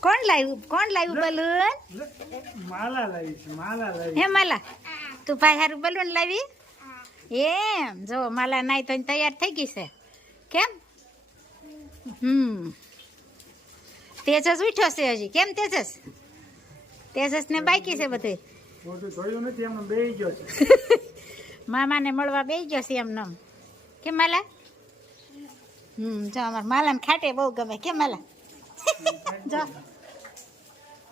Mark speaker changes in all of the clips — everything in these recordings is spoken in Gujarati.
Speaker 1: કોણ લાવ્યું? કોણ લાવ્યું બલૂન?
Speaker 2: માલા લાવી છે માલા લાવી
Speaker 1: હે માલા તું ભાઈ હારું બલૂન લાવી? એમ જો માલા નાઈ તો તૈયાર થઈ ગઈ છે. કેમ? હમ. તેજસ ઉઠ્યો છે હજી. કેમ તેજસ? તેજસ ને બાકી છે બધે. મામાને મળવા બેસી ગયો છે એમનો એમ. કેમ માલા? હમ જો અમાર માલાને ખાટે બહુ ગમે. કેમ માલા? જો.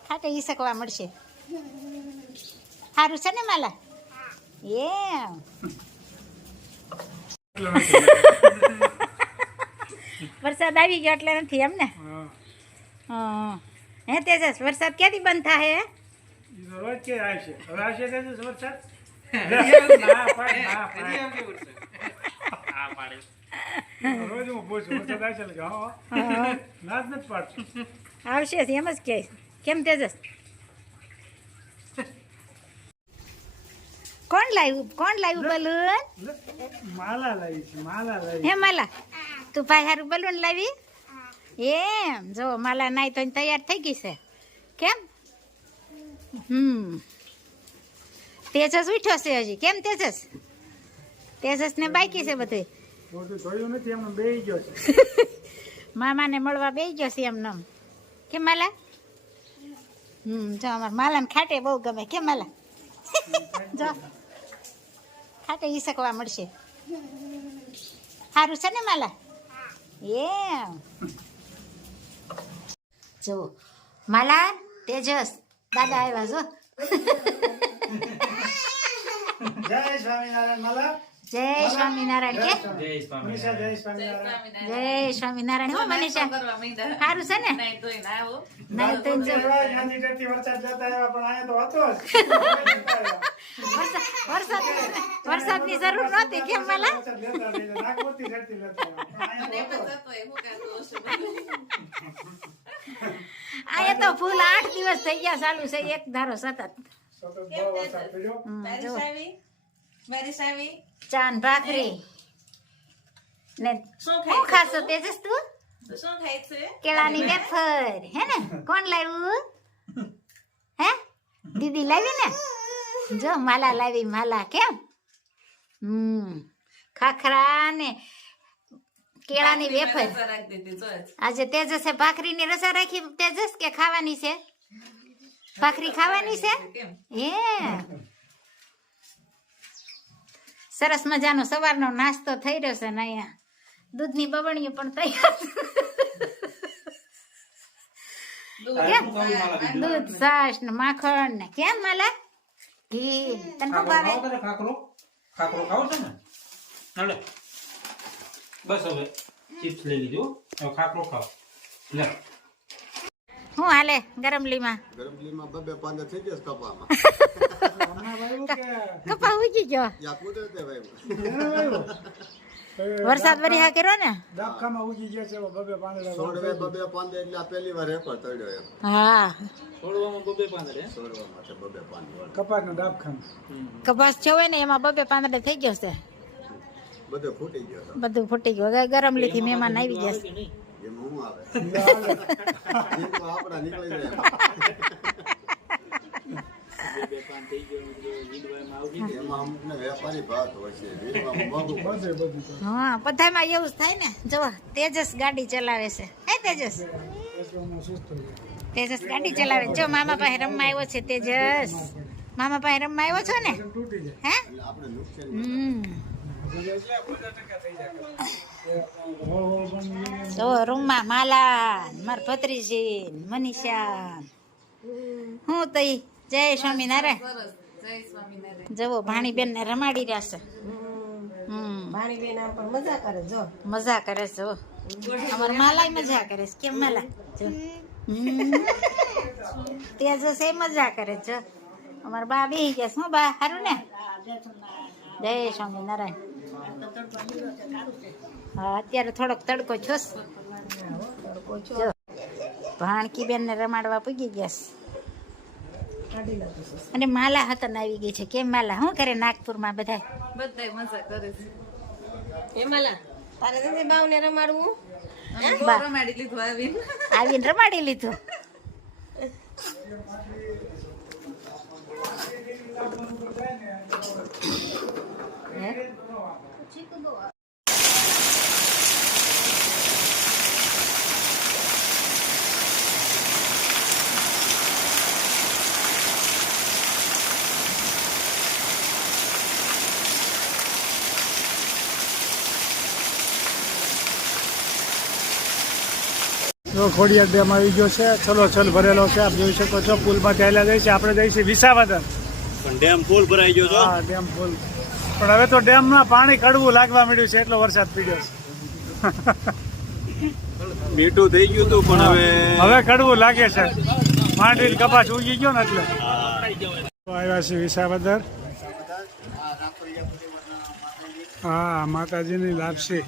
Speaker 1: ખાટે ઈ શકવા મળશે. સારું છે ને માલા? એ વરસાદ આવી ગયો એટલે નથી એમ ને?
Speaker 2: હે.
Speaker 1: તેજસ વરસાદ ક્યાંથી બંધ થાય
Speaker 2: હે? રોજ કે આવશે હવે આવશે તો વરસાદ? ના પાડ, ના પાડ. રોજ હું પૂછું વરસાદ આવશે એટલે હા, હા. ના જ નથી પાડતું.
Speaker 1: આવશે એમ જ કે. કેમ તેજસ? કોણ લાવ્યું? કોણ લાવ્યું બલૂન?
Speaker 2: માલા લાવી છે માલા લાવી
Speaker 1: હે માલા તું ભાઈ હારું બલૂન લાવી? એમ જો માલા નાઈ તો તૈયાર થઈ ગઈ છે. કેમ? હમ. તેજસ ઉઠ્યો છે હજી. કેમ તેજસ? તેજસ ને બાકી છે બધું. મામાને મળવા બે ગયો છે એમ નામ. કેમ માલા? હમ, જો અમાર માલાને ખાટે બહુ ગમે. કેમ માલા? જો. ખાટે ઈ શકવા મળશે. સારું છે ને માલા? એમ. જો, માલા, તેજસ, દાદા આવ્યા જો.
Speaker 2: જય સ્વામિનારાયણ, માલા.
Speaker 1: જય સ્વામિનારાયણ કે?
Speaker 2: જય સ્વામિનારાયણ.
Speaker 1: જય સ્વામિનારાયણ. હો મનીષા. સારું છે ને? નહીં તો
Speaker 2: વરસાદ જતા આવ્યા પણ અહીંયા તો હતો
Speaker 1: વરસાદ વરસાદ વરસાદની જરૂર નહોતી કેમ માલા
Speaker 2: અહીંયા તો
Speaker 1: ફૂલ આઠ દિવસ થઈ ગયા ચાલુ છે એક ધારો સતત.
Speaker 2: પડ્યો.
Speaker 1: જો
Speaker 3: બારિશ આવી?
Speaker 1: ચાન ભાખરી. ને
Speaker 3: શું
Speaker 1: ખાશો તેજસ તું?
Speaker 3: શું ખાય છે?
Speaker 1: કેળાની વેફર. હે ને? કોણ લાવ્યું? હે? દીદી લાવી ને? જો માલા લાવી માલા. કેમ? હમ. ખાખરા ને કેળાની વેફર.
Speaker 3: રસા રાખી દીધી
Speaker 1: આજે તેજસે ભાખરીની રસા રાખી. તેજસ કે ખાવાની છે? ભાખરી ખાવાની છે? એ સરસ મજાનો સવારનો નાસ્તો થઈ રહ્યો છે ને અહીંયા. દૂધની બવણીઓ પણ તૈયાર. દૂધ. છાશ ને માખણ ને કેમ માલા? ઘી. તને શું ભાવે?
Speaker 4: ખાખરો? ખાખરો ખાવો છે ને? બસ હવે ચિપ્સ લઈ લીધું હવે ખાખરો ખાવ. લે.
Speaker 1: હું હાલે ગરમલીમાં
Speaker 5: ગરમલીમાં બબે પાંદે થઈ ગયા કપામાં.
Speaker 1: કપા ઉગી ગયો? વરસાદ વરિહા કર્યો ને?
Speaker 2: ડાબખામાં ઉગી ગયા છે બબે પાંદડા
Speaker 5: છોડવે બબે પાંદે એટલે આ પહેલી વાર એકવાર તળ્યો એમ.
Speaker 1: હા.
Speaker 4: છોડવામાં બબે પાંદડે?
Speaker 5: છોડવામાં છે બબે પાંદે
Speaker 2: કપાસનો ડાબખામ
Speaker 1: કપાસ છે હોય ને એમાં બબે પાંદડે થઈ ગયો છે.
Speaker 5: બધું ફૂટી ગયો
Speaker 1: બધું ફૂટી ગયો. ગરમલીથી મહેમાન આવી ગયા છે.
Speaker 5: એમ હું આવે? એમ તો આપડા નીકળી જાય. એમાં અમુક ને વેપારી ભાત હોય છે વીણવામાં મોંઘું પડે.
Speaker 2: બધે બધું.
Speaker 1: હા બધામાં એવું જ થાય ને. જો તેજસ ગાડી ચલાવે છે. હે તેજસ. તેજસ ગાડી ચલાવે. છે. જો મામા પાસે રમવા આવ્યો છે તેજસ. મામા પાસે રમવા આવ્યો છો ને? હે?
Speaker 5: આપણે નુકસાન
Speaker 1: હમ. જો રૂમમાં માલા માર ભત્રીજી મનીષા હું તો જય સ્વામિનારાયણ. જવો ભાણીબેન ને રમાડી રહ્યા છે.
Speaker 6: ભાણીબેન આમ પણ મજા કરે જો.
Speaker 1: મજા કરે છે જો અમાર માલાય મજા કરે છે. કેમ માલા? જો તે એ મજા કરે જો અમાર બા બેહી ગયા છે. હું બા સારું ને? જય સ્વામિનારાયણ. હા અત્યારે થોડોક તડકો છો ભાણકી બેન ને રમાડવા પૂગી ગયા અને માલા હતન આવી ગઈ છે. કેમ માલા? શું કરે નાગપુરમાં બધા
Speaker 3: બધાય મજા કરે છે.
Speaker 6: એમાલા તારે નથી બાવને રમાડવું.
Speaker 3: રમાડી લીધું આવીને
Speaker 1: રમાડી લીધું.
Speaker 2: જો ખોડિયા ડેમ આવી ગયો છે. ચલો ચલ ભરેલો છે. આપ જોઈ શકો છો. પુલમાં ચાલ્યા જાય છે. આપણે જઈએ છીએ વિસાવદર.
Speaker 7: પણ ડેમ ફૂલ ભરાઈ ગયો
Speaker 2: હા ડેમ પુલ. પણ હવે તો ડેમમાં પાણી કડવું લાગવા મળ્યું છે એટલો વરસાદ પીડ્યો છે.
Speaker 7: મીઠું થઈ ગયું હતું પણ હવે
Speaker 2: હવે કડવું લાગે છે. માંડવી કપાસ ઉગી ગયો ને એટલે. તો આવ્યા છે વિસાવદર. હા માતાજીની લાપસી.